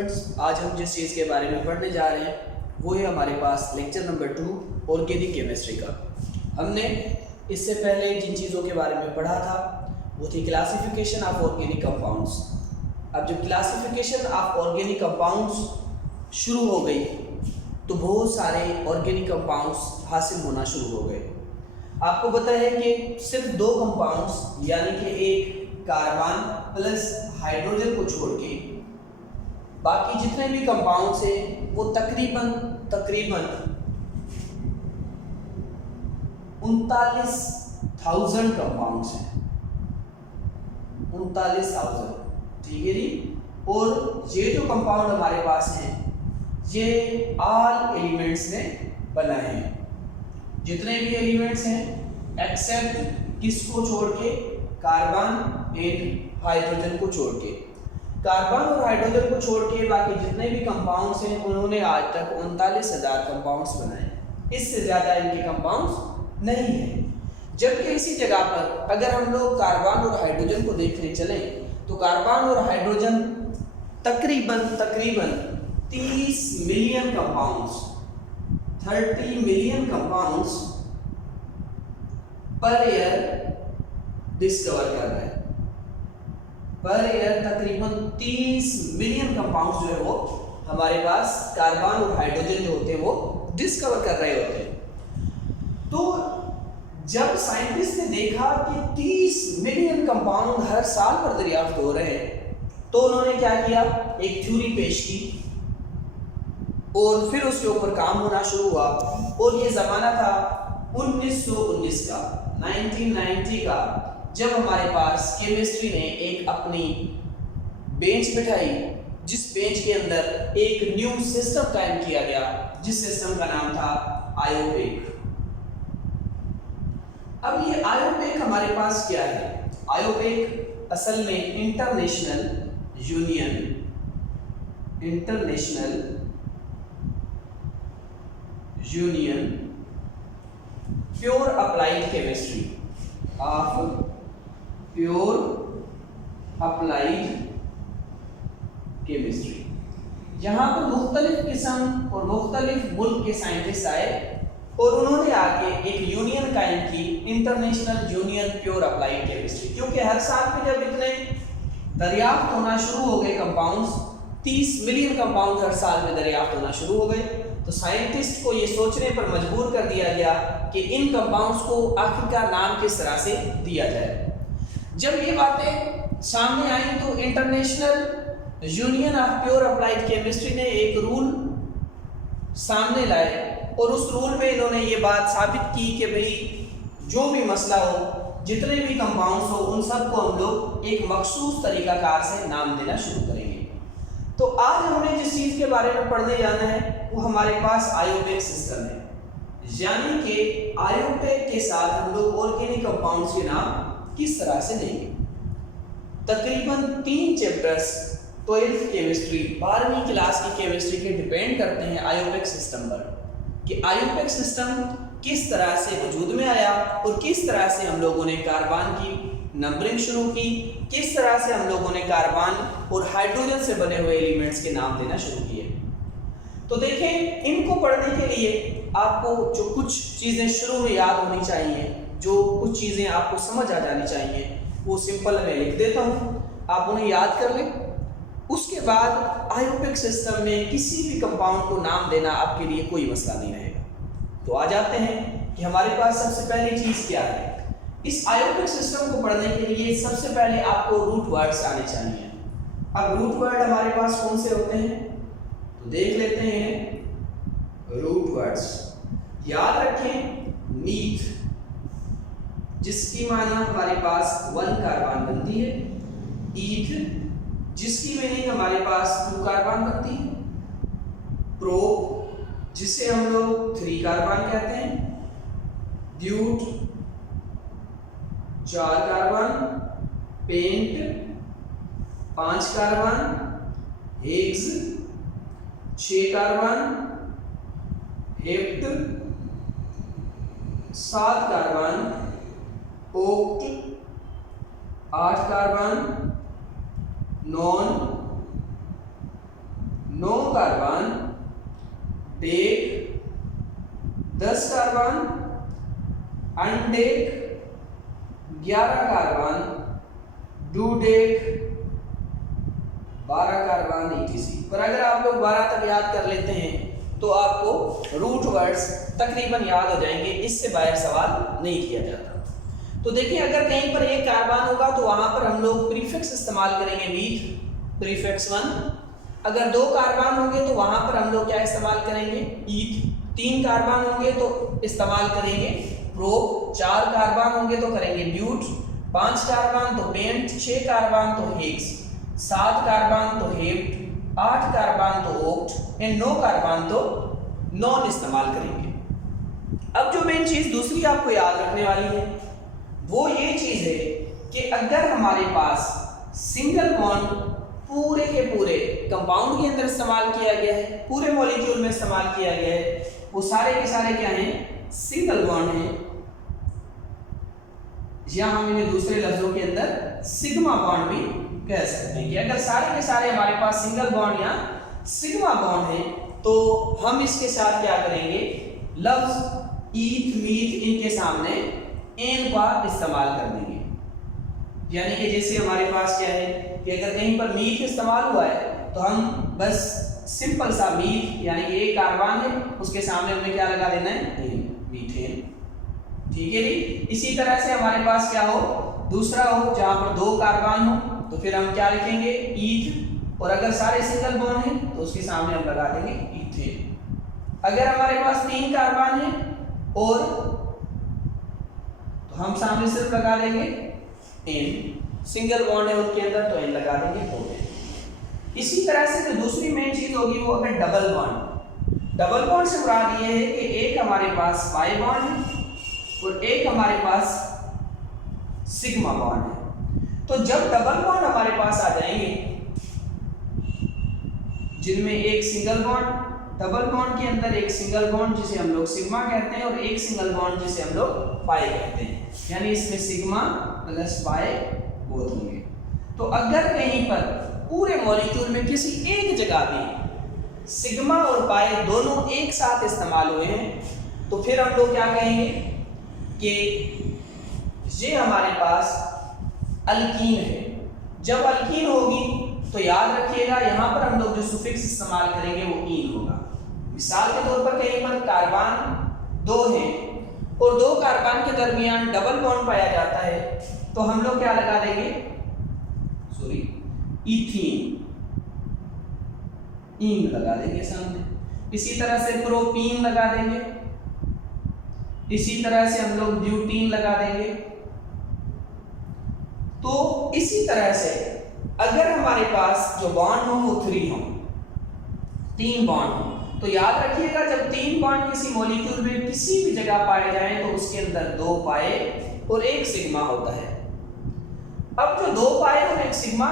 Students, आज हम जिस चीज़ के बारे में पढ़ने जा रहे हैं वो है हमारे पास लेक्चर नंबर 2 ऑर्गेनिक केमिस्ट्री का। हमने इससे पहले जिन चीज़ों के बारे में पढ़ा था वो थी क्लासिफिकेशन ऑफ ऑर्गेनिक कंपाउंड्स। अब जब क्लासिफिकेशन ऑफ ऑर्गेनिक कंपाउंड्स शुरू हो गई तो बहुत सारे ऑर्गेनिक कंपाउंड्स हासिल होना शुरू हो गए। आपको पता है कि सिर्फ 2 कंपाउंड्स यानी कि एक कार्बन प्लस हाइड्रोजन को छोड़ के बाकी जितने भी कंपाउंड्स हैं वो तकरीबन 39,000 कंपाउंड्स हैं। 39,000, ठीक है जी। और ये जो कंपाउंड हमारे पास हैं ये ऑल एलिमेंट्स ने बनाए हैं। जितने भी एलिमेंट्स हैं एक्सेप्ट किसको छोड़ के, कार्बन एंड हाइड्रोजन को छोड़ के। कार्बन और हाइड्रोजन को छोड़ के बाकी जितने भी कंपाउंड्स हैं उन्होंने आज तक 39,000 कंपाउंड्स बनाए। इससे ज़्यादा इनके कंपाउंड्स नहीं हैं। जबकि इसी जगह पर अगर हम लोग कार्बन और हाइड्रोजन को देखने चलें तो कार्बन और हाइड्रोजन तकरीबन 30 million compounds 30 million compounds per year discover कर रहे हैं। पर ईयर तकरीबन 30 मिलियन कंपाउंड्स जो है वो हमारे पास कार्बन और हाइड्रोजन जो होते हैं वो डिस्कवर कर रहे होते हैं। तो जब साइंटिस्ट ने देखा कि 30 मिलियन कंपाउंड हर साल पर दरियाफ्त हो रहे हैं तो उन्होंने क्या किया, एक थ्योरी पेश की और फिर उसके ऊपर काम होना शुरू हुआ। और ये ज़माना था 1919 का, 1990 का, जब हमारे पास केमिस्ट्री ने एक अपनी बेंच बिठाई जिस बेंच के अंदर एक न्यू सिस्टम कायम किया गया जिस सिस्टम का नाम था आयोपेक। अब ये आयोपेक हमारे पास क्या है? आयोपेक असल में international union pure applied chemistry of pure applied chemistry. यहाँ पर मुख्तलिफ किस्म और मुख्तलिफ मुल्क के साइंटिस्ट आए और उन्होंने आके एक यूनियन कायम की, international union pure applied chemistry. क्योंकि हर साल में जब इतने दरियाफ्त होना शुरू हो गए कंपाउंड्स, 30 मिलियन कंपाउंड हर साल में दरियाफ्त होना शुरू हो गए, तो साइंटिस्ट को ये सोचने पर मजबूर कर दिया गया कि इन कंपाउंड्स को आखिरकार नाम किस तरह से दिया जाए। जब ये बातें सामने आई तो international union of pure applied chemistry ने एक रूल सामने लाए और उस रूल में इन्होंने ये बात साबित की कि भाई जो भी मसला हो, जितने भी कंपाउंड्स हो, उन सबको हम लोग एक मखसूस तरीकाकार से नाम देना शुरू करेंगे। तो आज हमने जिस चीज़ के बारे में पढ़ने जाना है वो हमारे पास आयोपेक सिस्टम है। यानी कि आयोपेक के साथ हम लोग ऑर्गेनिक कंपाउंड्स के नाम किस तरह से लेंगे। तकरीबन 3 चैप्टर्स 12th केमिस्ट्री, 12वीं क्लास की केमिस्ट्री के डिपेंड करते हैं आयोपेक सिस्टम पर कि आयोपेक सिस्टम किस तरह से वजूद में आया और किस तरह से हम लोगों ने कार्बन की नंबरिंग शुरू की, किस तरह से हम लोगों ने कार्बन और हाइड्रोजन से बने हुए एलिमेंट्स के नाम देना शुरू किए। तो देखें, इनको पढ़ने के लिए आपको जो कुछ चीज़ें शुरू में याद होनी चाहिए, जो कुछ चीज़ें आपको समझ आ जानी चाहिए, वो सिंपल मैं लिख देता हूँ, आप उन्हें याद कर लें। उसके बाद आयोपेक सिस्टम में किसी भी कंपाउंड को नाम देना आपके लिए कोई मसला नहीं रहेगा। तो आ जाते हैं कि हमारे पास सबसे पहली चीज़ क्या है। इस आयोपेक सिस्टम को पढ़ने के लिए सबसे पहले आपको रूट वर्ड्स आने चाहिए। अब रूट वर्ड हमारे पास कौन से होते हैं तो देख लेते हैं। रूट वर्ड्स याद रखें, मीथ जिसकी माना हमारे पास 1 कार्बन बनती है, ईथ जिसकी मीनिंग हमारे पास 2 कार्बन बनती है, प्रोप जिसे हम लोग 3 कार्बन कहते हैं, ड्यूट 4 carbon, pent 5 carbon, hex 6 carbon, hept 7 carbon, oct 8 carbon, non 9 carbon, dec 10 carbon, undec 11 carbon, dodec 12 carbon etc। पर अगर आप लोग 12 तक याद कर लेते हैं तो आपको रूट वर्ड्स तकरीबन याद हो जाएंगे, इससे बाहर सवाल नहीं किया जाता। तो देखिए अगर कहीं पर एक कार्बन होगा तो वहां पर हम लोग प्रीफिक्स इस्तेमाल करेंगे विथ प्रीफिक्स 1। अगर 2 कार्बन होंगे तो वहां पर हम लोग क्या इस्तेमाल करेंगे, ईथ। 3 कार्बन होंगे तो इस्तेमाल करेंगे प्रोप। 4 कार्बन होंगे तो करेंगे ब्यूट। 5 कार्बन तो पेंट। 6 कार्बन तो हेक्स। 7 कार्बन तो हेप्ट। 8 कार्बन तो ओक्ट एंड 9 कार्बन तो नॉन इस्तेमाल करेंगे। अब जो मेन चीज दूसरी आपको याद रखने वाली है वो ये चीज है कि अगर हमारे पास सिंगल बॉन्ड पूरे के पूरे कंपाउंड के अंदर इस्तेमाल किया गया है, पूरे मॉलिक्यूल में इस्तेमाल किया गया है, वो सारे के सारे क्या हैं, सिंगल बॉन्ड हैं, या हम इन्हें दूसरे लफ्जों के अंदर सिग्मा बॉन्ड भी कह सकते हैं कि अगर सारे के सारे हमारे पास सिंगल बॉन्ड या सिग्मा बॉन्ड है तो हम इसके साथ क्या करेंगे, लफ्ज ईथ मीथ इनके सामने एन का इस्तेमाल कर देंगे। यानी कि जैसे हमारे पास क्या है कि अगर कहीं पर मीथ इस्तेमाल हुआ है तो हम बस सिंपल सा मीथ यानी कि एक कार्बन है उसके सामने हमने क्या लगा देना है, मीथेन। ठीक है जी। इसी तरह से हमारे पास क्या हो, दूसरा हो जहां पर 2 कार्बन हो तो फिर हम क्या लिखेंगे, ईथ। और अगर सारे सिंगल बॉन्ड हैं तो उसके सामने हम लगा देंगे ईथेन। अगर हमारे पास 3 कार्बन है और तो हम सामने सिर्फ लगा देंगे एन। सिंगल बॉन्ड है उनके अंदर तो एन लगा देंगे प्रोपेन। इसी तरह से जो दूसरी मेन चीज होगी वो अगर डबल बॉन्ड। डबल बॉन्ड से मुराद ये है कि एक हमारे पास पाई बॉन्ड है और एक हमारे पास सिग्मा बॉन्ड है। तो जब डबल बॉन्ड हमारे पास आ जाएंगे जिनमें एक सिंगल बॉन्ड, डबल बॉन्ड के अंदर एक सिंगल बॉन्ड जिसे हम लोग सिग्मा कहते हैं और एक सिंगल बॉन्ड जिसे हम लोग पाई कहते हैं, यानी इसमें सिग्मा प्लस पाई बोथ होंगे। तो अगर कहीं पर पूरे मॉलिक्यूल में किसी एक जगह भी सिग्मा और पाई दोनों एक साथ इस्तेमाल हुए हैं तो फिर हम लोग क्या कहेंगे कि ये हमारे पास अल्कीन है। जब अल्कीन होगी तो याद रखिएगा यहां पर हम लोग जो सुफिक्स इस्तेमाल करेंगे वो ईन होगा। मिसाल के तौर पर कहीं पर कार्बन 2 है और 2 कार्बन के दरमियान डबल बॉन्ड पाया जाता है तो हम लोग क्या लगा देंगे, इथीन, ईन लगा देंगे सामने। इसी तरह से प्रोपीन लगा देंगे। इसी तरह से हम लोग ब्यूटीन लगा देंगे। तो इसी तरह से अगर हमारे पास जो बॉन्ड हो वो 3 हो, 3 बॉन्ड हो, तो याद रखिएगा जब 3 बॉन्ड किसी मॉलिक्यूल में किसी भी जगह पाए जाएं तो उसके अंदर 2 पाए और 1 सिग्मा होता है। अब जो 2 पाए और 1 सिग्मा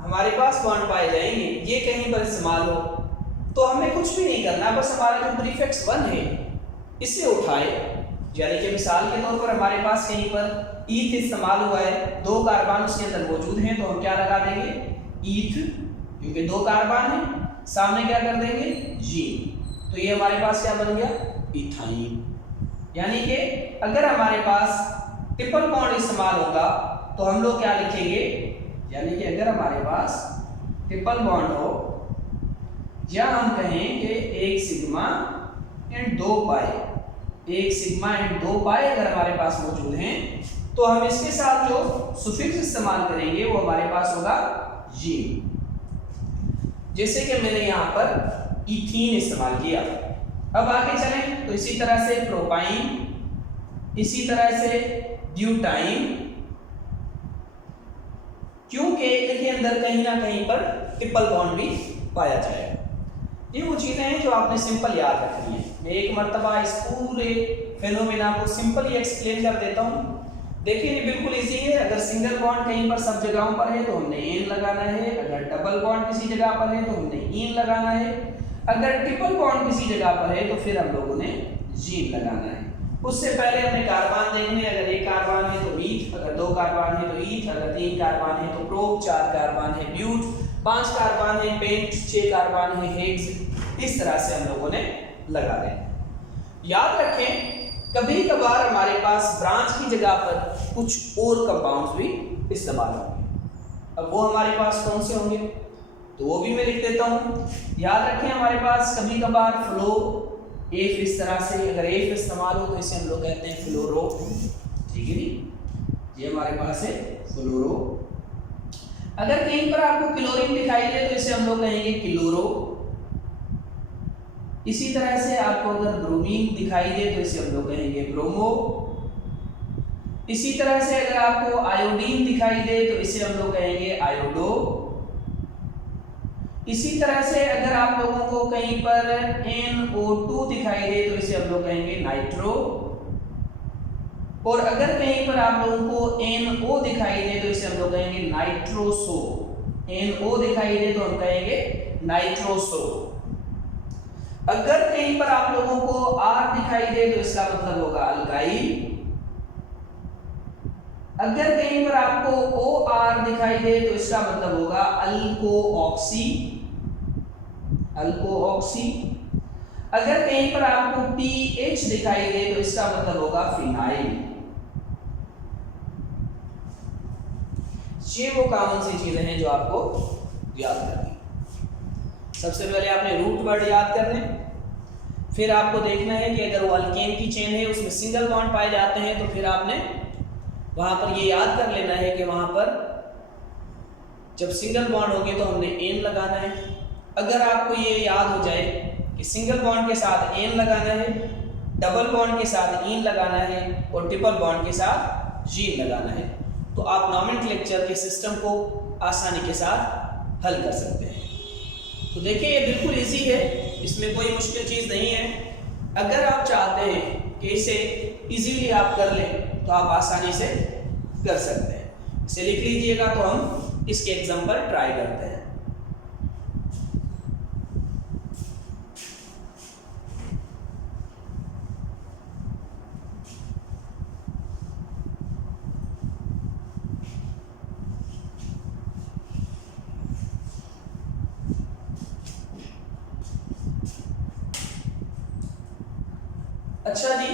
हमारे पास बॉन्ड पाए जाएंगे ये कहीं पर इस्तेमाल हो तो हमें कुछ भी नहीं करना, बस हमारा जो प्रीफिक्स 1 है इसे उठाए। यानी कि मिसाल के तौर पर हमारे पास कहीं पर ईथ इस्तेमाल हुआ है, 2 कार्बन उसके अंदर मौजूद हैं तो हम क्या लगा देंगे, ईथ, क्योंकि 2 कार्बन है, सामने क्या कर देंगे, जी। तो ये हमारे पास क्या बन गया, इथाइन। यानी कि अगर हमारे पास ट्रिपल बॉन्ड इस्तेमाल होगा तो हम लोग क्या लिखेंगे, यानी कि अगर हमारे पास ट्रिपल बॉन्ड हो या हम कहें कि 1 sigma and 2 pi, 1 sigma and 2 पाई अगर हमारे पास मौजूद हैं तो हम इसके साथ जो सुफिक्स इस्तेमाल करेंगे वो हमारे पास होगा जी। जैसे कि मैंने यहां पर इथीन इस्तेमाल किया। अब आगे चलें तो इसी तरह से प्रोपाइन, इसी तरह से ब्यूटाइन, क्योंकि इनके अंदर कहीं ना कहीं पर ट्रिपल बॉन्ड भी पाया जाएगा। ये वो चीजें हैं जो आपने सिंपल याद रखनी है। मैं एक मर्तबा इस पूरे फेनोमेना को सिंपली एक्सप्लेन कर देता हूँ। देखिए ये बिल्कुल इजी है। अगर सिंगल बॉन्ड कहीं पर सब जगहों पर है तो हमने एन लगाना है, अगर डबल बॉन्ड किसी जगह पर है तो हमने ईन लगाना है, अगर ट्रिपल बॉन्ड किसी जगह पर है तो फिर हम लोगों ने जीन लगाना है। उससे पहले हमने कार्बन देखने, अगर 1 कार्बन है तो मीथ, अगर 2 कार्बन है तो ईथ, अगर 3 कार्बन है तो प्रोप, 4 कार्बन है ब्यूट, 5 कार्बन है पेंट, 6 कार्बन है हेक्स, इस तरह से हम लोगों ने लगा दें। याद रखें कभी कभार हमारे पास ब्रांच की जगह पर कुछ और कंपाउंड्स भी इस्तेमाल होंगे। अब वो हमारे पास कौन से होंगे तो वो भी मैं लिख देता हूँ। याद रखें हमारे पास कभी कभार फ्लो एफ इस तरह से, अगर एफ इस्तेमाल हो तो इसे हम लोग कहते हैं फ्लोरो, ठीक है जी, ये हमारे पास है फ्लोरो। अगर कहीं पर आपको क्लोरीन दिखाई दे तो इसे हम लोग कहेंगे क्लोरो। इसी तरह से आपको अगर ब्रोमीन दिखाई दे तो इसे हम लोग कहेंगे ब्रोमो। इसी तरह से अगर आपको आयोडीन दिखाई दे तो इसे हम लोग कहेंगे आयोडो। इसी तरह से अगर आप लोगों को कहीं पर NO2 दिखाई दे तो इसे हम लोग कहेंगे नाइट्रो। और अगर कहीं पर आप लोगों को NO दिखाई दे तो इसे हम लोग कहेंगे नाइट्रोसो। NO दिखाई दे तो हम कहेंगे नाइट्रोसो। अगर कहीं पर आप लोगों को R दिखाई दे तो इसका मतलब होगा अल्काइल। अगर कहीं पर आपको OR दिखाई दे तो इसका मतलब होगा अल्कोऑक्सी, अल्कोऑक्सी। अगर कहीं पर आपको PH दिखाई दे तो इसका मतलब होगा फिनाइल। ये वो कॉमन सी चीजें हैं जो आपको याद करनी। सबसे पहले आपने रूट वर्ड याद करने, फिर आपको देखना है कि अगर वो अल्केन की चेन है उसमें सिंगल बॉन्ड पाए जाते हैं तो फिर आपने वहां पर ये याद कर लेना है कि वहां पर जब सिंगल बॉन्ड होंगे तो हमने एन लगाना है। अगर आपको ये याद हो जाए कि सिंगल बॉन्ड के साथ एन लगाना है, डबल बॉन्ड के साथ इन लगाना है और ट्रिपल बॉन्ड के साथ जीन लगाना है तो आप नॉमेनक्लेचर के सिस्टम को आसानी के साथ हल कर सकते हैं। तो देखिए ये बिल्कुल इजी है, इसमें कोई मुश्किल चीज़ नहीं है। अगर आप चाहते हैं कि इसे इजीली आप कर लें तो आप आसानी से कर सकते हैं। इसे लिख लीजिएगा तो हम इसके एग्जाम्पल ट्राई करते हैं। अच्छा जी,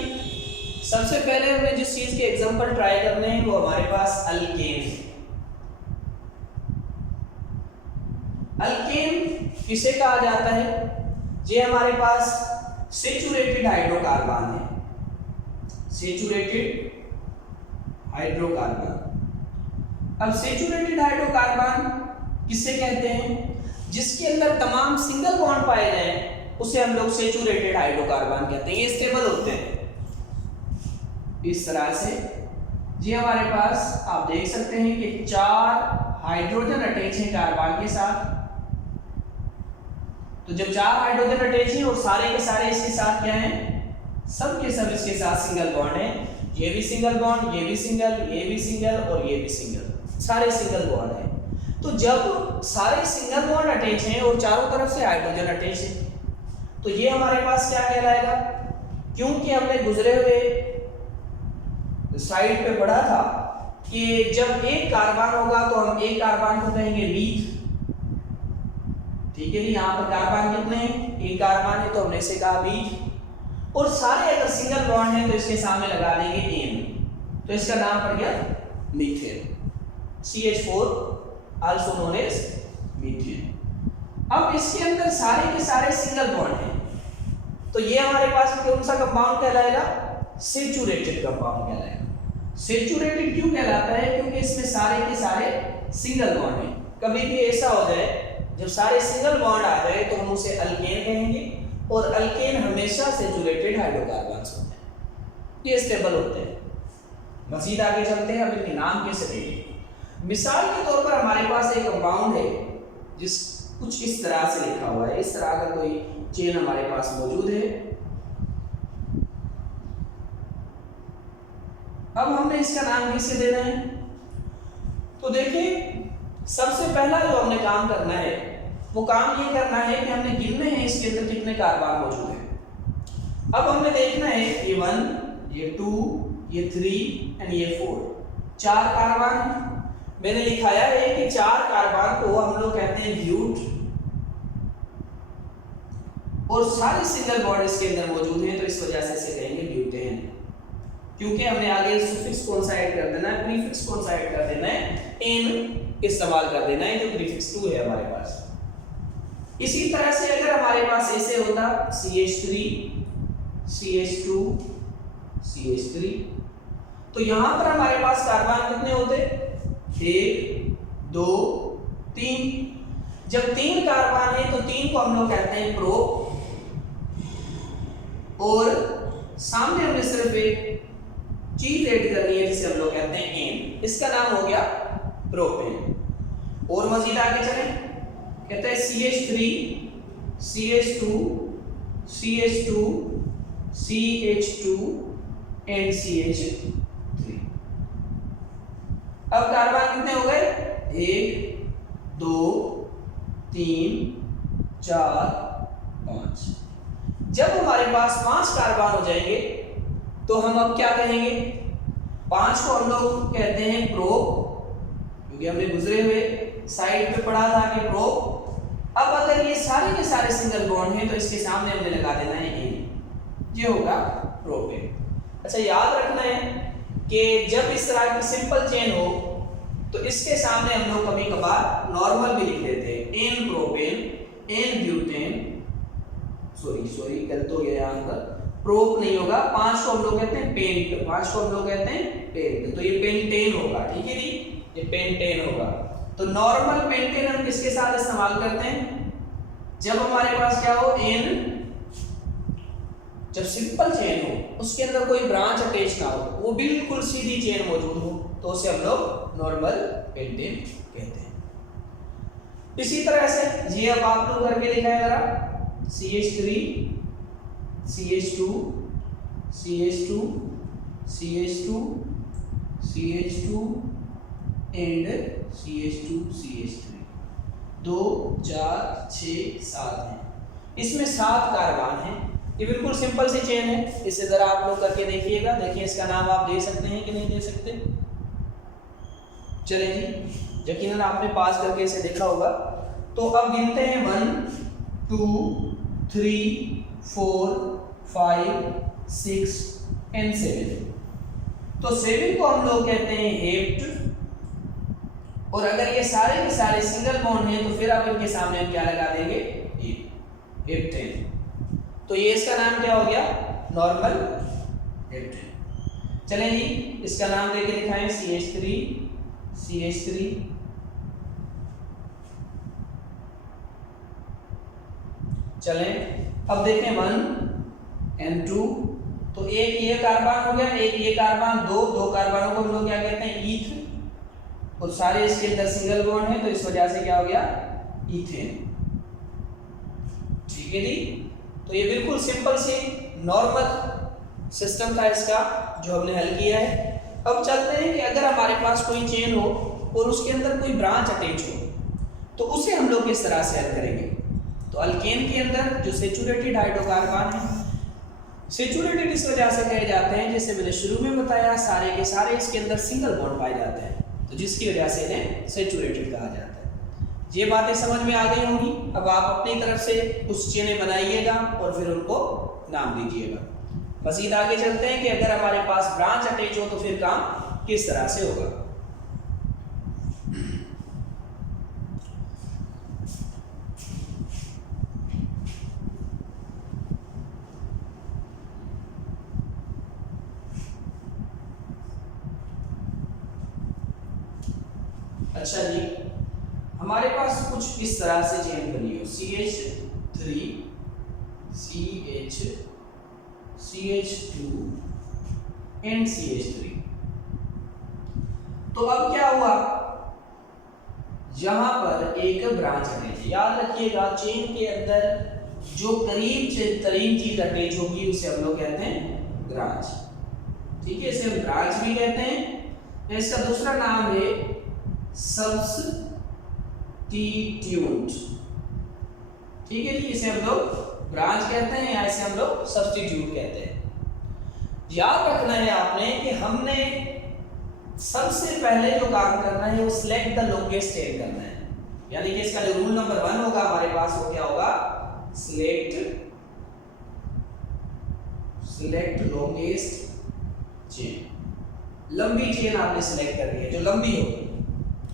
सबसे पहले हमें जिस चीज के एग्जांपल ट्राई करने हैं वो हमारे पास अल्केन है। अल्केन किसे कहा जाता है? ये हमारे पास सैचुरेटेड हाइड्रोकार्बन है, सैचुरेटेड हाइड्रोकार्बन। अब सैचुरेटेड हाइड्रोकार्बन किसे कहते हैं? जिसके अंदर तमाम सिंगल बॉन्ड पाए जाएं उसे हम लोग सैचुरेटेड हाइड्रोकार्बन कहते हैं। ये स्टेबल होते हैं इस तरह से। जी हमारे पास आप देख सकते हैं कि 4 हाइड्रोजन अटैच हैं कार्बन के साथ। तो जब 4 हाइड्रोजन अटैच हैं और सारे के सारे इसके साथ क्या हैं? सब के सब इसके साथ सिंगल बॉन्ड है। ये भी सिंगल बॉन्ड, ये भी सिंगल, ये भी सिंगल और ये भी सिंगल, सारे सिंगल बॉन्ड है। तो जब सारे सिंगल बॉन्ड अटैच हैं और चारों तरफ से हाइड्रोजन अटैच है तो ये हमारे पास क्या कहलाएगा? क्योंकि हमने गुजरे हुए साइड पे पढ़ा था कि जब एक कार्बन होगा तो हम एक कार्बन को कहेंगे मीथ। ठीक है जी, यहाँ पर कार्बन कितने हैं? एक कार्बन है तो हमने इसे कहा मीथ। और सारे अगर सिंगल बॉन्ड है तो इसके सामने लगा देंगे एन, तो इसका नाम पड़ गया methane, CH4 also known as methane. अब इसके अंदर सारे के सारे सिंगल बॉन्ड हैं तो ये हमारे पास कौन सा कंपाउंड कहलाएगा? सैचुरेटेड कंपाउंड कहलाएगा। सैचुरेटेड क्यों कहलाता है? क्योंकि इसमें सारे के सारे सिंगल बॉन्ड हैं। कभी भी ऐसा हो जाए जब सारे सिंगल बॉन्ड आ जाए तो हम उसे अल्केन कहेंगे और अल्केन हमेशा सैचुरेटेड हाइड्रोकार्बन्स होते हैं, ये स्टेबल होते हैं। मजीद आगे चलते हैं, अब इनके नाम कैसे देंगे। मिसाल के तौर पर हमारे पास एक कंपाउंड है जिस कुछ इस तरह से लिखा हुआ है, इस तरह का कोई चेन हमारे पास मौजूद है। अब हमने इसका नाम कैसे देना है? तो देखिए सबसे पहला जो हमने काम करना है वो काम ये करना है कि हमने गिनने हैं इसके अंदर कितने कार्बन मौजूद हैं। अब हमने देखना है ये 1, ये 2, ये 3 एंड ये 4, 4 कार्बन। मैंने लिखाया है कि 4 कार्बन को हम लोग कहते हैं ब्यूट, और सारे सिंगल बॉन्ड इसके अंदर मौजूद हैं, तो इस वजह से इसे कहेंगे ब्यूटेन। क्योंकि हमने आगे सुफिक्स कौन सा ऐड कर देना है, प्रीफिक्स कौन सा ऐड कर देना है, एन इस्तेमाल कर देना है, जो प्रीफिक्स 2 है हमारे पास। इसी तरह से अगर हमारे पास ऐसे होता CH3 CH2 CH3, तो यहां पर हमारे पास कार्बन कितने होते, 1 2 3। जब 3 कार्बन है तो 3 को हम लोग कहते हैं प्रोप, और सामने हमने सिर्फ एक चीज ऐड करनी है जिसे हम लोग कहते हैं एन, इसका नाम हो गया प्रोपेन। और मजीद आगे चलें, कहते हैं CH3 CH2 CH2 CH2 and CH3। अब कार्बन कितने हो गए, 1 2 3 4 5। जब हमारे पास 5 कार्बन हो जाएंगे तो हम अब क्या कहेंगे, 5 को हम लोग कहते हैं प्रोप, क्योंकि हमने गुजरे हुए साइड पे पढ़ा था कि प्रोप। अब अगर ये सारे के सारे सिंगल बॉन्ड हैं तो इसके सामने हमने लगा देना है एन, ये होगा प्रोपेन। अच्छा याद रखना है कि जब इस तरह की सिंपल चेन हो तो इसके सामने हम लोग कभी कभार नॉर्मल भी लिख देते हैं, n propane n butane, sorry गलत हो गया यहाँ पर, प्रोप नहीं होगा। 5 को हम लोग कहते हैं पेंट, 5 को हम लोग कहते हैं पेंट, तो ये पेंटेन होगा, ठीक है जी, ये पेंटेन होगा। तो नॉर्मल पेंटेन हम किसके साथ इस्तेमाल करते हैं, जब हमारे पास क्या हो, एन, जब सिंपल चेन हो उसके अंदर कोई ब्रांच अटैच ना हो, वो बिल्कुल सीधी चेन मौजूद हो, तो उसे हम लोग नॉर्मल पेंटेन कहते हैं। इसी तरह से ये अब आप लोग करके दिखाएं जरा, CH3 CH2 CH2 CH2 CH2 and CH2 CH3, 2 4 6 7 है, इसमें 7 कार्बन है। ये बिल्कुल सिंपल सी चेन है, इसे जरा आप लोग करके देखिएगा, देखिए इसका नाम आप दे सकते हैं कि नहीं दे सकते। चलें जी, यकीनन आपने पास करके इसे देखा होगा। तो अब गिनते हैं 1 2 3 4 5 6 एंड 7। तो 7 को हम लोग कहते हैं हेप्ट, और अगर ये सारे के सारे सिंगल बॉन्ड हैं तो फिर आप इनके सामने हम क्या लगा देंगे, हेप्टेन। तो ये इसका नाम क्या हो गया, नॉर्मल हेप्टेन। चलें जी, इसका नाम देके दिखाएं, CH3 CH3 चलें। अब देखें 1 एंड 2, तो एक ये कार्बन हो गया, एक ये कार्बन, दो कार्बनों को हम लोग क्या कहते हैं, ईथ, और सारे इसके अंदर सिंगल बॉन्ड है, तो इस वजह से क्या हो गया, ईथेन। ठीक है जी, तो ये बिल्कुल सिंपल सी नॉर्मल सिस्टम था इसका जो हमने हल किया है। अब चलते हैं कि अगर हमारे पास कोई चेन हो और उसके अंदर कोई ब्रांच अटैच हो तो उसे हम लोग किस तरह से हल करेंगे। तो अल्केन के अंदर जो सेचुरेटेड हाइड्रोकार्बन है, सेचुरेटेड इस वजह से कहे जाते हैं, जैसे मैंने शुरू में बताया, सारे के सारे इसके अंदर सिंगल बॉन्ड पाए जाते हैं, तो जिसकी वजह से इन्हें सेचुरेटेड कहा जाता है। ये बातें समझ में आ गई होंगी। अब आप अपनी तरफ से कुछ चेनें बनाइएगा और फिर उनको नाम दीजिएगा। मज़ीद आगे चलते हैं कि अगर हमारे पास ब्रांच अटैच हो तो फिर काम किस तरह से होगा। अच्छा जी, हमारे पास कुछ इस तरह से चेन बनी हो, CH3 CH CH2 and CH3। तो अब क्या हुआ, यहां पर एक ब्रांच अटैच है। याद रखिएगा, चेन के अंदर जो करीब से तरीन चीज अटैच होगी उसे हम लोग कहते हैं ब्रांच। ठीक है, इसे हम ब्रांच भी कहते हैं। इसका दूसरा नाम है सब्स्टिट्यूट। ठीक है जी, इसे हम लोग ब्रांच कहते हैं या इसे हम लोग सब्स्टिट्यूट कहते हैं। याद रखना है आपने कि हमने सबसे पहले जो काम करना है वो सिलेक्ट द लॉन्गेस्ट चेन करना है, यानी कि इसका जो रूल नंबर 1 होगा हमारे पास वो क्या होगा, सिलेक्ट लॉन्गेस्ट चेन। लंबी चेन आपने सिलेक्ट करनी है जो लंबी हो,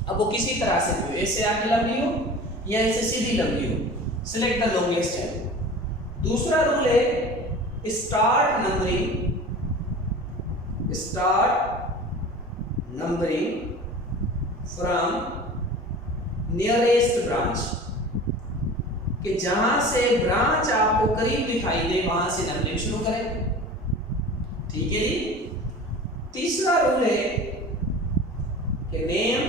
अब वो किसी तरह से भी, ऐसे आगे लंबी हो या ऐसे सीधी लंबी हो, सिलेक्ट द लॉन्गेस्ट चेन। दूसरा रूल है start numbering from nearest branch, कि जहां से ब्रांच आपको करीब दिखाई दे वहां से नंबरिंग शुरू करें, ठीक है जी। तीसरा रूल है कि नेम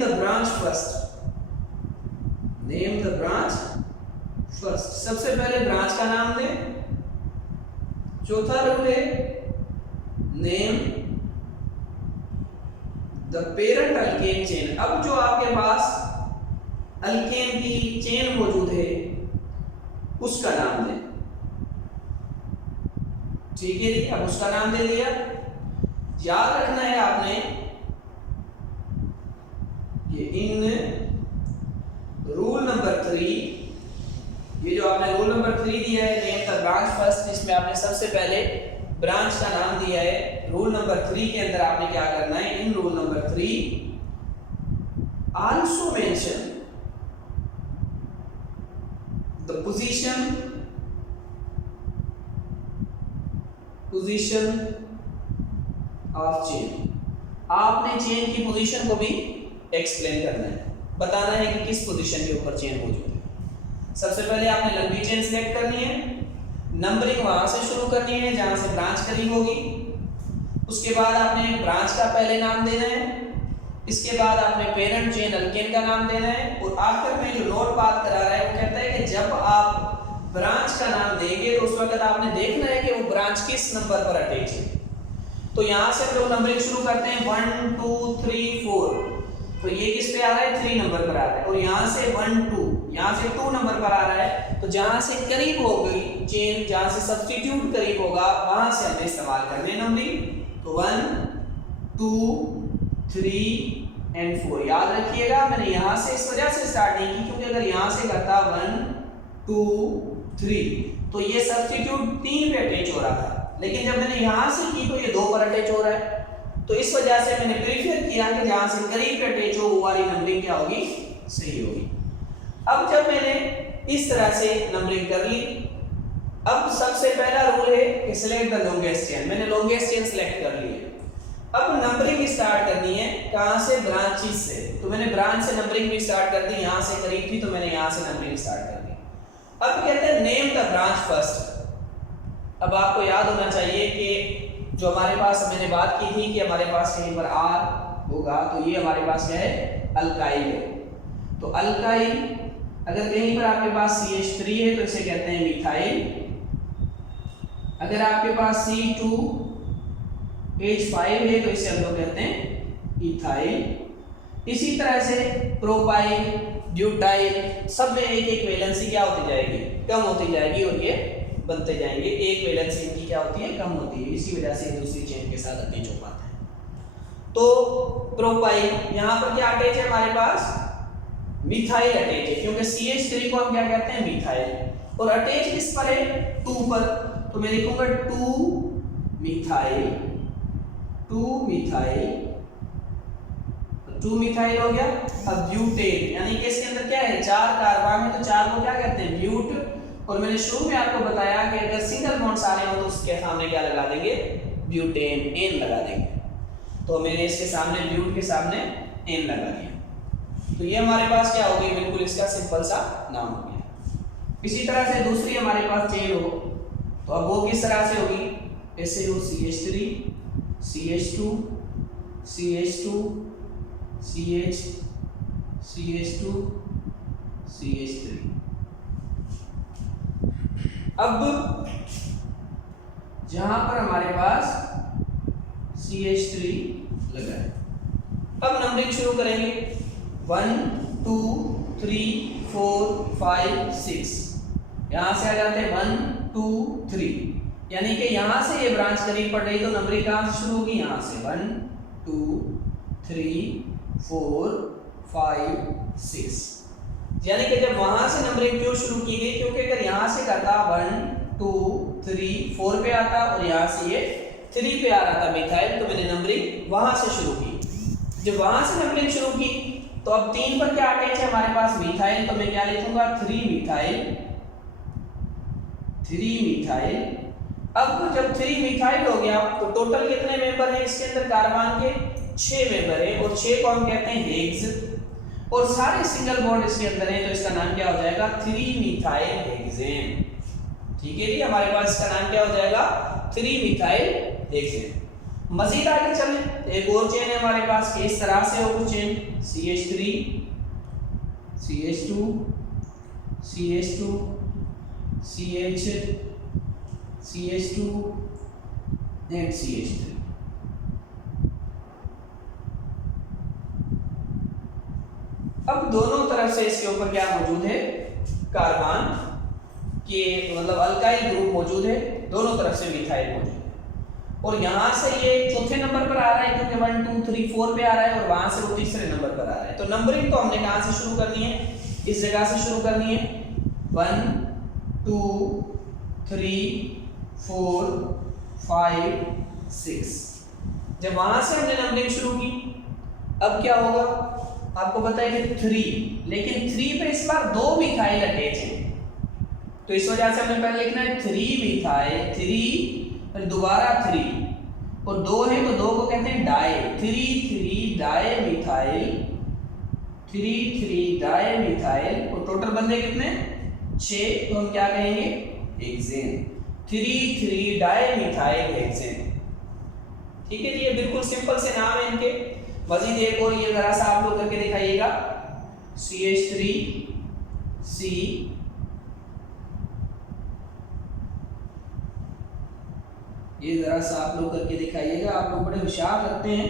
द ब्रांच फर्स्ट, सबसे पहले ब्रांच का नाम दें। चौथा रूल है name the parent alkane chain. अब जो आपके पास अल्केन की चेन मौजूद है उसका नाम दें, ठीक है जी। अब उसका नाम दे दिया। याद रखना है आपने कि इन रूल नंबर 3, ये जो आपने रूल नंबर 3 दिया है नेम द ब्रांच फर्स्ट, इसमें आपने सबसे पहले ब्रांच का नाम दिया है। रूल नंबर 3 के अंदर आपने क्या करना है, in rule number 3 also mention the position of chain. आपने चेन की पोजीशन को भी एक्सप्लेन करना है, बताना है कि किस पोजीशन के ऊपर चेन मौजूद है। सबसे पहले आपने लंबी चेन सिलेक्ट करनी है, नंबरिंग वहां से शुरू करनी है जहां से ब्रांच करीब होगी। उसके बाद आपने ब्रांच का पहले नाम देना है, इसके बाद आपने पेरेंट चेन अल्केन का नाम देना है, और आखिर में जो नोट बात करा रहा है वो कहता है कि जब आप ब्रांच का नाम देंगे तो उस वक्त आपने देखना है कि वो ब्रांच किस नंबर पर अटैच है। तो यहाँ से हम लोग नंबरिंग शुरू करते हैं 1 2 3 4, तो ये किस पे आ रहा है, 3 नंबर पर आ रहा है, और यहाँ से 1 2, यहाँ से 2 नंबर पर आ रहा है। तो जहाँ से करीब हो गई चेन, जहाँ से सब्स्टिट्यूट करीब होगा वहां से हमें इस्तेमाल करनी है नंबरिंग। तो 1 2 3 एंड 4 याद रखिएगा। मैंने यहाँ से इस वजह से स्टार्ट नहीं की क्योंकि अगर यहाँ से करता 1 2 3 तो ये सब्स्टिट्यूट 3 पे अटैच हो रहा था, लेकिन जब मैंने यहाँ से की तो ये 2 पर अटैच हो रहा है। तो इस वजह से मैंने प्रीफर किया कि जहां से करीब पे अटैच हो वो वाली नंबरिंग क्या होगी, सही होगी। अब जब मैंने इस तरह से नंबरिंग कर ली, अब सबसे पहला रूल है कि सिलेक्ट द लॉन्गेस्ट चेन। मैंने लॉन्गेस्ट चेन सिलेक्ट कर ली है। अब नंबरिंग स्टार्ट करनी है कहां से, ब्रांचेस से। तो मैंने ब्रांच से नंबरिंग भी स्टार्ट कर दी, यहां से करीब थी तो मैंने यहां से नंबरिंग स्टार्ट कर दी। अब कहते हैं नेम द ब्रांच फर्स्ट। अब आपको याद होना चाहिए कि जो हमारे पास मैंने बात की थी कि हमारे पास कहीं पर R होगा, तो ये हमारे पास क्या है, अल्काइल है। तो अल्काइल अगर कहीं पर आपके पास CH3 है तो इसे कहते हैं मिथाइल। अगर आपके पास C2H5 है तो इसे हम लोग कहते हैं इथाइल। इसी तरह से प्रोपाइल, ब्यूटाइल, सब में एक एक वैलेंसी क्या होती जाएगी, कम होती जाएगी, और ये बनते जाएंगे। एक वैलेंसी इनकी क्या होती है, कम होती है, इसी वजह से दूसरी चेन के साथ अटैच हो पाते हैं। तो प्रोपाइल यहाँ पर क्या अटैच है, हमारे पास मिथाइल अटैच है, क्योंकि CH3 को हम क्या कहते हैं, मिथाइल, और अटैच किस पर है, 2 पर। तो मैं लिखूंगा 2 मिथाइल हो गया। अब ब्यूटेन, यानी कि इसके अंदर क्या है, 4 कार्बन है, तो 4 को क्या कहते हैं, ब्यूट। और मैंने शुरू में आपको बताया कि अगर सिंगल बॉन्ड्स आ रहे हो तो उसके सामने क्या लगा देंगे, ब्यूटेन, एन लगा देंगे। तो मैंने इसके सामने ब्यूट के सामने एन लगा दिया, तो ये हमारे पास क्या हो गई, बिल्कुल इसका सिंपल सा नाम हो गया। इसी तरह से दूसरी हमारे पास चेन हो तो अब वो किस तरह से होगी, ऐसे हो CH3 CH2 CH2 CH CH2 CH3। अब जहां पर हमारे पास CH3 लगा है, अब नंबरिंग शुरू करेंगे 1 2 3 4 5 6। यहां से आ जाते हैं 1 2 3, यानी कि यहाँ से ये ब्रांच करीब पड़ रही तो नंबरिंग कहाँ से शुरू होगी, यहाँ से 1 2 3 4 5 6। यानी कि जब वहां से नंबरिंग क्यों शुरू की गई, क्योंकि अगर यहाँ से करता 1 2 3 4 पे आता और यहाँ से ये 3 पे आ रहा था मिथाइल, तो मैंने नंबरिंग वहां से शुरू की। जब वहां से नंबरिंग शुरू की तो अब 3 पर क्या अटैच है हमारे पास, मिथाइल, तो मैं क्या लिखूंगा 3 मिथाइल 3 मिथाइल। अब जब 3 मिथाइल हो गया तो टोटल कितने मेंबर हैं इसके अंदर, कार्बन के 6 मेंबर हैं, और 6 को हम कहते हैं हेक्स, और सारे सिंगल बॉन्ड इसके अंदर हैं, तो इसका नाम क्या हो जाएगा 3 मिथाइल हेक्सेन। ठीक है जी, हमारे पास इसका नाम क्या हो जाएगा 3 मिथाइल हेक्सेन। मजीद आगे चलें, एक और चेन है हमारे पास कि इस तरह से हो कुछ chain, CH3 CH2 CH2 CH CH2 and CH3। अब दोनों तरफ से इसके ऊपर क्या मौजूद है, कार्बन के मतलब अल्काइल ग्रुप मौजूद है, दोनों तरफ से मिथाइल मौजूद है, और यहाँ से ये चौथे नंबर पर आ रहा है क्योंकि 1 2 3 4 पे आ रहा है, और वहां से वो तीसरे नंबर पर आ रहा है। तो नंबरिंग तो हमने कहाँ से शुरू करनी है, इस जगह से शुरू करनी है, 1 2 3 4 5 6। जब वहां से हमने नंबरिंग शुरू की, अब क्या होगा आपको पता है कि 3, लेकिन 3 पे इस बार 2 मिथाइल अटैच है, तो इस वजह से हमें पहले लिखना है 3 मिथाइल 3, फिर दोबारा 3, और 2 है तो 2 को कहते हैं di, 3 3 di methyl 3 3 di methyl, और टोटल बनने कितने 6, तो हम क्या कहेंगे हेक्सेन, 3 3 डाई मिथाइल हेक्सेन। ठीक है जी, ये बिल्कुल सिंपल से नाम है इनके। मजीद एक और ये जरा सा आप लोग करके दिखाइएगा, CH3 C ये जरा सा आप लोग करके दिखाइएगा। आप लोग बड़े होशियार लगते हैं,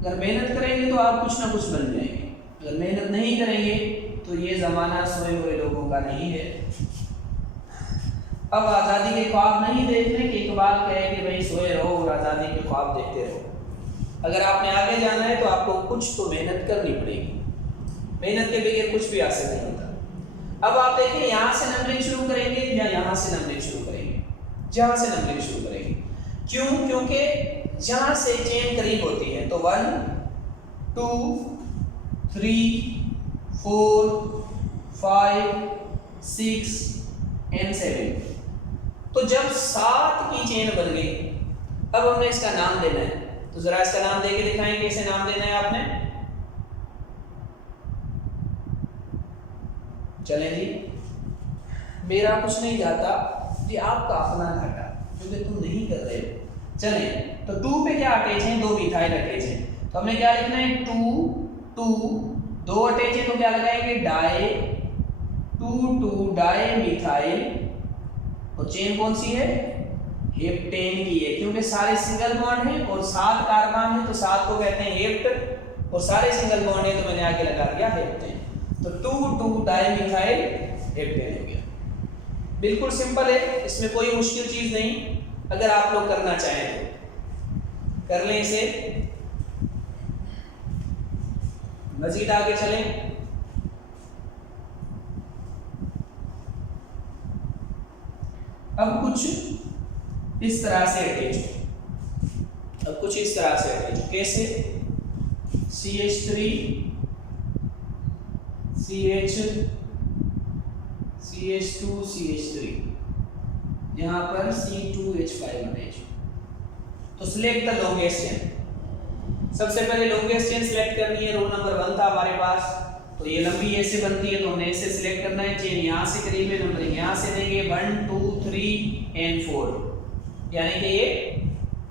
अगर मेहनत करेंगे तो आप कुछ ना कुछ बन जाएंगे, अगर मेहनत नहीं करेंगे तो ये ज़माना सोए हुए लोगों का नहीं है। अब आज़ादी के ख्वाब नहीं देखने के इकबाल कहे कि भाई सोए रहो और आज़ादी के ख्वाब देखते रहो। अगर आपने आगे जाना है तो आपको कुछ तो मेहनत करनी पड़ेगी, मेहनत के बगैर कुछ भी हासिल नहीं होता। अब आप देखिए, यहाँ से नंबरिंग शुरू करेंगे या यहाँ से नंबरिंग शुरू करेंगे, जहाँ से नंबरिंग शुरू करेंगे। क्यों? क्योंकि जहाँ से चेन करीब होती है, तो 1 2 3 4 5 6 and 7, तो जब 7 की चेन बन गई, अब हमने इसका नाम देना है, तो जरा इसका नाम देके दिखाएं कैसे नाम देना है आपने। चलें जी, मेरा कुछ नहीं जाता जी, आपका अपना घाटा क्योंकि तुम नहीं कर रहे हो। चलें, तो 2 पे क्या अटैच है, 2 मिथाइल अटैच है, तो हमने क्या लिखना है 2 2 2 अटैच है तो क्या लगाएंगे डाई 2 2 डाई मिथाइल, और चेन कौन सी है हेप्टेन की है, क्योंकि सारे सिंगल बॉन्ड हैं और 7 कार्बन है तो 7 को कहते हैं हेप्ट, और सारे सिंगल बॉन्ड है तो मैंने आगे लगा दिया हेप्टेन, तो 2 2 डाई मिथाइल हेप्टेन हो गया। बिल्कुल सिंपल है, इसमें कोई मुश्किल चीज नहीं, अगर आप लोग करना चाहें तो कर लें इसे। मजीद आगे चलें, अब कुछ इस तरह से अटैच हो, अब कुछ इस तरह से अटैच हो, कैसे CH3 CH CH2 CH3, यहाँ पर C2H5 अटैच हो। तो सिलेक्ट द लॉन्गेस्ट चेन, सबसे पहले लॉन्गेस्ट चेन सिलेक्ट करनी है, रोल नंबर 1 था हमारे पास, तो ये लंबी ऐसे बनती है तो हमने ऐसे सिलेक्ट करना है, चेन यहाँ से करीब है, नंबर यहाँ से देंगे 1 2 3 and 4, यानी कि ये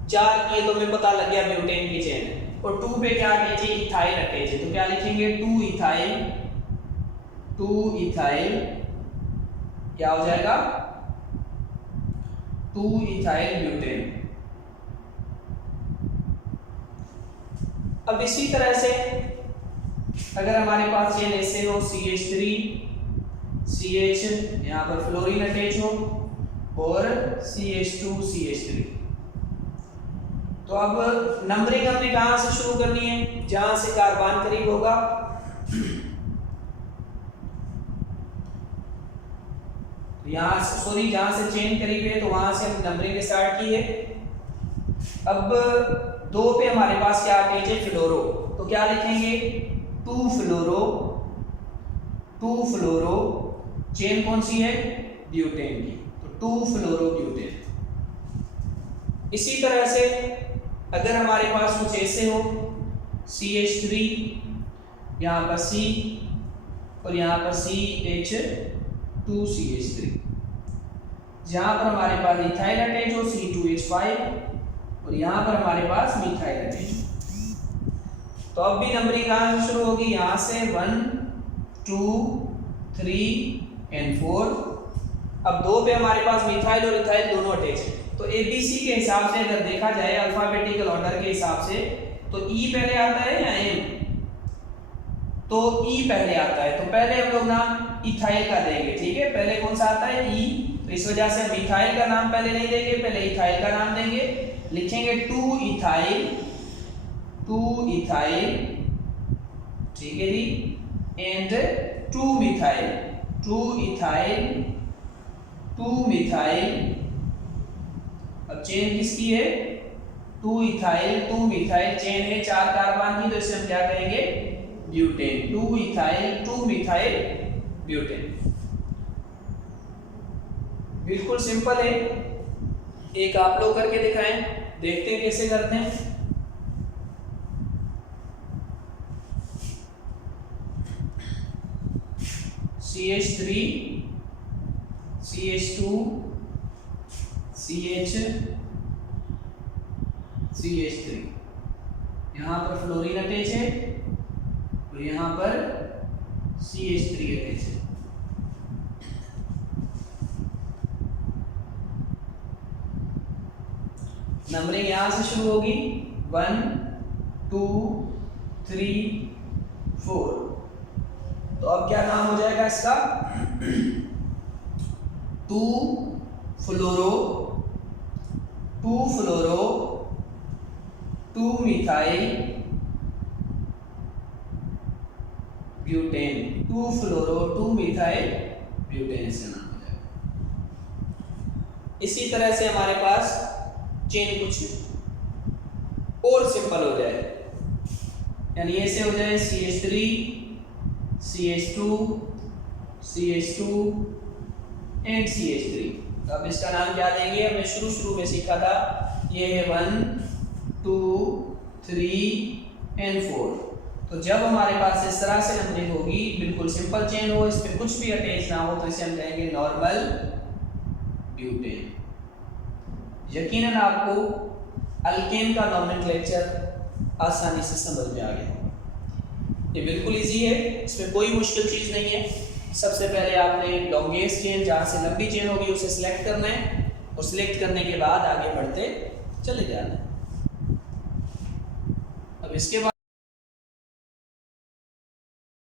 4 की है तो हमें पता लग गया ब्यूटेन की चेन है, और 2 पे क्या अटैच है इथाइल अटैच है, तो क्या लिखेंगे 2 इथाइल क्या हो जाएगा 2 इथाइल ब्यूटेन। अब इसी तरह से अगर हमारे पास चेन ऐसे हो CH3 CH यहाँ पर फ्लोरीन अटैच हो, और CH2CH3। तो अब नंबरिंग हमने कहां से शुरू करनी है? जहां से कार्बन करीब होगा, यहां से, सॉरी, जहां से चेन करीब है तो वहां से हम नंबरिंग स्टार्ट की है। अब 2 पे हमारे पास क्या अटैच है? फ्लोरो। तो क्या लिखेंगे? 2 फ्लोरो, चेन कौन सी है? ब्यूटेन की, तो 2 फ्लोरो ब्यूटेन। इसी तरह से अगर हमारे पास कुछ ऐसे हो, CH3, यहाँ पर C और यहाँ पर CH2CH3, जहाँ पर हमारे पास इथाइल अटैच हो C2H5 और यहाँ पर हमारे पास मिथाइल अटैच हो। तो अब भी नंबरिंग कहाँ से शुरू होगी? यहाँ से 1 2 3 और 4। अब 2 पे हमारे पास मिथाइल और इथाइल दोनों अटैच है। तो ABC के हिसाब से अगर देखा जाए अल्फाबेटिकल ऑर्डर के हिसाब से, तो E पहले आता है या M? तो E पहले आता है। तो पहले हम लोग नाम इथाइल का देंगे, ठीक है? पहले कौन सा आता है? E। तो इस वजह से हम इथाइल का नाम पहले नहीं देंगे, पहले इथाइल का नाम देंगे। लिखेंगे 2 इथाइल, ठीक है जी, एंड 2 मिथाइल। अब चेन किसकी है? 2 इथाइल 2 मिथाइल, चेन है 4 कार्बन की, तो इसे हम क्या कहेंगे? ब्यूटेन। 2 ethyl 2 methyl butane. बिल्कुल सिंपल है। एक आप लोग करके दिखाएं, देखते हैं कैसे करते हैं। CH3 CH2 CH3, यहाँ पर फ्लोरीन अटैच है और यहाँ पर CH3 अटैच है। नंबरिंग यहाँ से शुरू होगी 1 2 3 4। तो अब क्या नाम हो जाएगा इसका? 2 फ्लोरो 2 मिथाइल ब्यूटेन। 2 फ्लोरो 2 मिथाइल ब्यूटेन से नाम हो जाएगा। इसी तरह से हमारे पास चेन कुछ और सिंपल हो जाए, यानी ऐसे हो जाए CH3 CH2 एंड CH3। तो अब इसका नाम क्या देंगे? हमने शुरू में सीखा था, ये है 1 2 3 और 4। तो जब हमारे पास इस तरह से नंबरिंग होगी, बिल्कुल सिंपल चेन हो, इस पे कुछ भी अटैच ना हो, तो इसे हम कहेंगे नॉर्मल ब्यूटेन। यकीनन आपको अल्केन का नोमेनक्लेचर आसानी से समझ में आ गया। ये बिल्कुल इजी है, इसमें कोई मुश्किल चीज़ नहीं है। सबसे पहले आपने लॉन्गेस्ट चेन, जहाँ से लंबी चेन होगी, उसे सिलेक्ट करना है और सिलेक्ट करने के बाद आगे बढ़ते चले जाना है। अब इसके बाद